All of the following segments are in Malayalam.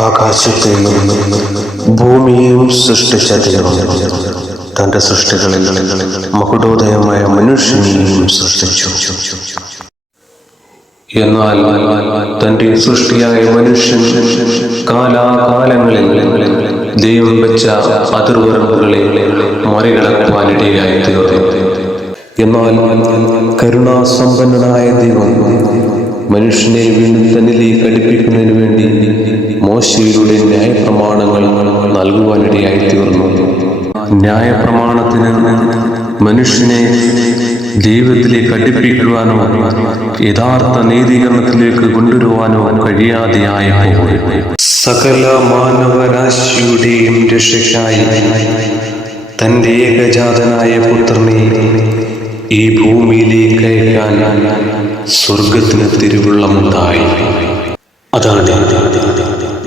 ആകാശത്തെയും ഭൂമിയെയും സൃഷ്ടിച്ച ദൈവം തന്റെ സൃഷ്ടികളിൽ മകുടോദയമായ മനുഷ്യനെയും സൃഷ്ടിച്ചു. എന്നാൽ തന്റെ സൃഷ്ടിയായ മനുഷ്യൻ കാലാകാലങ്ങളിൽ ദൈവം വെച്ച അതിർവരമ്പുകളെ മറികടക്കുവാനിടയായി തീർന്നു. എന്നാൽ കരുണാസമ്പന്നനായ ദൈവം മനുഷ്യനെ വീണ്ടും തന്നിലേക്ക് അടുപ്പിക്കുന്നതിന് വേണ്ടി മോശയിലൂടെ ന്യായപ്രമാണങ്ങൾ നൽകുവാനിടയായി തീർന്നു. ന്യായപ്രമാണത്തിന് മനുഷ്യനെ ദൈവത്തിലേക്ക് അടുപ്പിക്കുവാനോ യഥാർത്ഥ നീതീകരണത്തിലേക്ക് കൊണ്ടുവരുവാനോ കഴിയാതെയായപ്പോൾ സകല മാനവരാശിയുടെയും രക്ഷയ്ക്കായി തൻ്റെ ഏകജാതനായ പുത്രനെ ഈ ഭൂമിയിലേക്ക് അയക്കാൻ സ്വർഗത്തിന് തിരുവുള്ളമുണ്ടായി. അതാണ്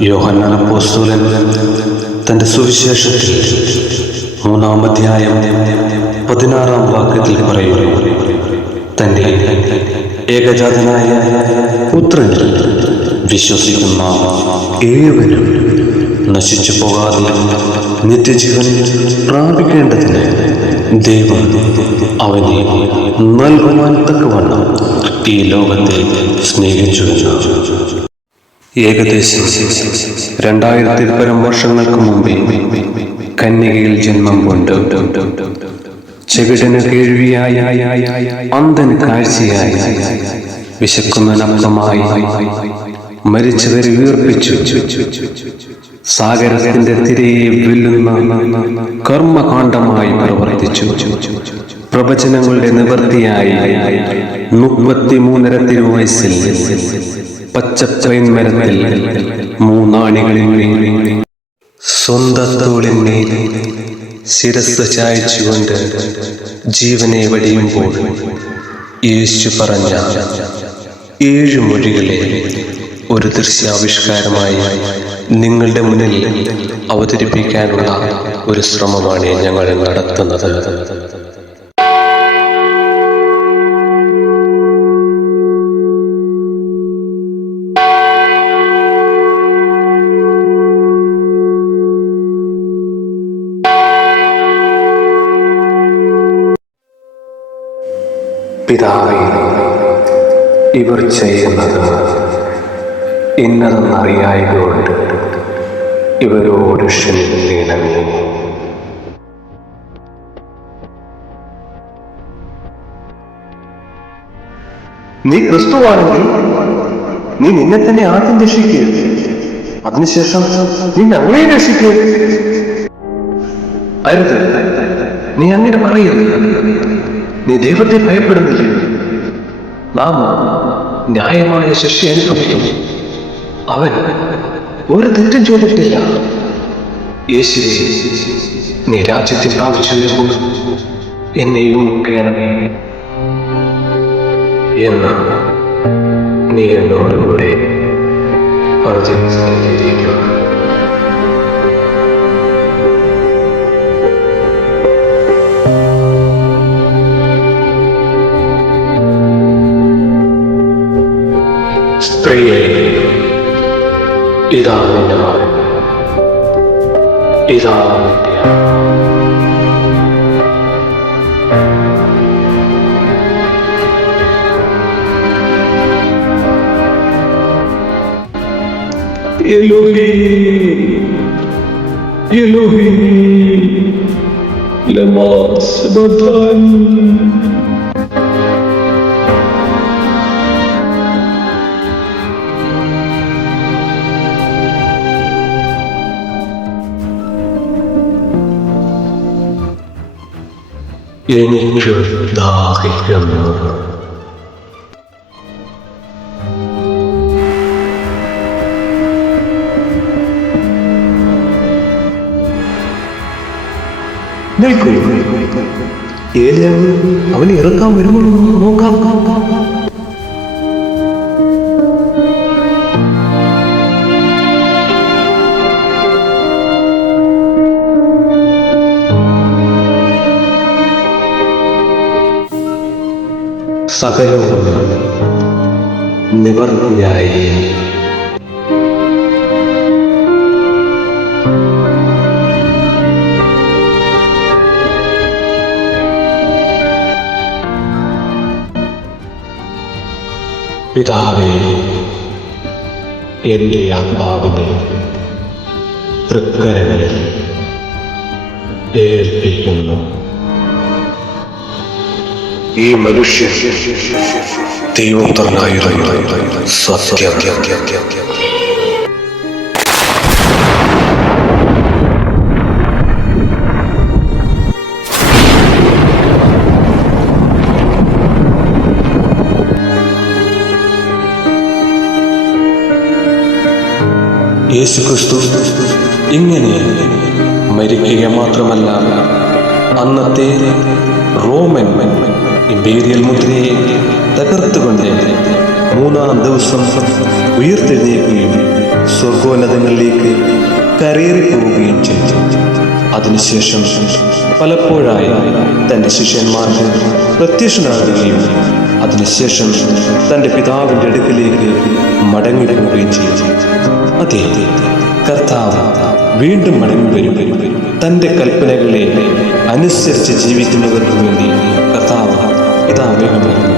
യോഹന്നാൻ അപ്പോസ്തലൻ തന്റെ സുവിശേഷത്തിൽ 3-ാം അധ്യായം 16-ാം വാക്യത്തിൽ പറയുന്നു, തന്റെ ഏകജാതനായ പുത്രനിൽ വിശ്വസിക്കുന്ന ഏവരും നശിച്ചു പോകാതെ നിത്യജീവൻ പ്രാപിക്കേണ്ടതിന് ദൈവം അവനെ നൽകുവാൻ തക്കവണ്ണം ഈ ലോകത്തെ സ്നേഹിച്ചു. ഏകദേശം 2000 വർഷങ്ങൾക്ക് മുമ്പേ കന്യകയിൽ ജന്മം കൊണ്ട് ചെകിടന് കേൾവിയായി, അന്ധന് കാഴ്ചയായി, വിശക്കുന്നനപ്പമായി, മരിച്ചവരെ ഉയർപ്പിച്ചു, സാഗരത്തിന്റെ തിരയെ വെല്ലുന്ന കർമ്മകാണ്ഡമായി പ്രവർത്തിച്ചു. പ്രവചനങ്ങളുടെ നിവൃത്തിയായി 33.5 തിരുവയസ്സിൽ പച്ചപ്പൈൻമരത്തിൽ 3 ആണികളിൽ സ്വന്തത്തോളിന്മേൽ ശിരസ് ചായച്ചുകൊണ്ട് ജീവനെ വടിയുമ്പോൾ യേശു പറഞ്ഞ 7 മൊഴികളെ ഒരു ദൃശ്യാവിഷ്കാരമായി നിങ്ങളുടെ മുന്നിൽ അവതരിപ്പിക്കാനുള്ള ഒരു ശ്രമമാണ് ഞങ്ങൾ നടത്തുന്നത്. പിതാവേ, ഇവർ ചെയ്യുന്നത് ഇന്നതെന്നറിയായതുകൊണ്ട് ഇവരോട് ക്ഷമിക്കണമേ. നീ ക്രിസ്തുവാണെങ്കിൽ നീ നിന്നെ തന്നെ ആദ്യം രക്ഷിക്കുക, അതിനുശേഷം നീ ഞങ്ങളെ രക്ഷിക്കുക. അരുത്, നീ അങ്ങനെ പറയരുത്. നീ ദൈവത്തെ ഭയപ്പെടുന്നില്ല. നാം ന്യായമായ ശിക്ഷ അനുഭവിക്കും. അവൻ ഒരു തെറ്റും ചെയ്തിട്ടില്ല. യേശുവേ, നീ രാജ്യത്തെ പ്രാപിച്ചു വരുമ്പോൾ എന്നെയും കേണമേ എന്ന് നീ എന്നോടുകൂടെ പറഞ്ഞിരിക്കുക. സ്ത്രീയെ, ഇതാ നിന്റെ മകൻ, ഇതാ നിന്റെ എലോഹി എലോഹി ലമാ സബഖ്താനി. എനിക്ക് ദാഹിക്കുന്നു. നിൽക്കൂ, ഏലിയാവ് അവനെ ഇറക്കാൻ വരുമ്പോൾ നോക്കാം. സകലവും നിവർത്തിയായി പിതാവേ, എൻ്റെ ആത്മാവിനെ തൃക്കരങ്ങളിൽ ഏൽപ്പിക്കുന്നു. ഈ മനുഷ്യൻ ദൈവപുത്രനായിരുന്നു. സത്യം. യേശുക്രിസ്തു ഇങ്ങനെ മരിക്കുക മാത്രമല്ല, അന്നത്തെ റോമൻ ഇമ്പീരിയൽ മുദ്രയെ തകർത്തുകൊണ്ട് 3-ാം ദിവസം ഉയർത്തെഴുന്നേൽക്കുകയും സ്വർഗോന്നതങ്ങളിലേക്ക് കരേറിപ്പോവുകയും ചെയ്തു. അതിനുശേഷം പലപ്പോഴായി തൻ്റെ ശിഷ്യന്മാർക്ക് പ്രത്യക്ഷനാകുകയും അതിനുശേഷം തൻ്റെ പിതാവിൻ്റെ അടുക്കിലേക്ക് മടങ്ങിപ്പോവുകയും ചെയ്തു. അതെ, കർത്താവ് വീണ്ടും മടങ്ങി വരും. തൻ്റെ കൽപ്പനകളെ അനുസരിച്ച് ജീവിക്കുന്നവർക്ക് വേണ്ടി കർത്താവ് ഇതാ വേഗം വരുന്നു.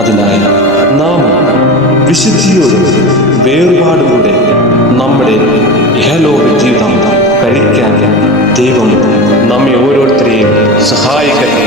അതിനായി നാം വിശുദ്ധിയോടും വേർപാടുകൂടെ നമ്മുടെ ഇഹലോക ജീവിതം കഴിക്കാൻ ദൈവം നമ്മെ ഓരോരുത്തരെയും സഹായിക്കട്ടെ.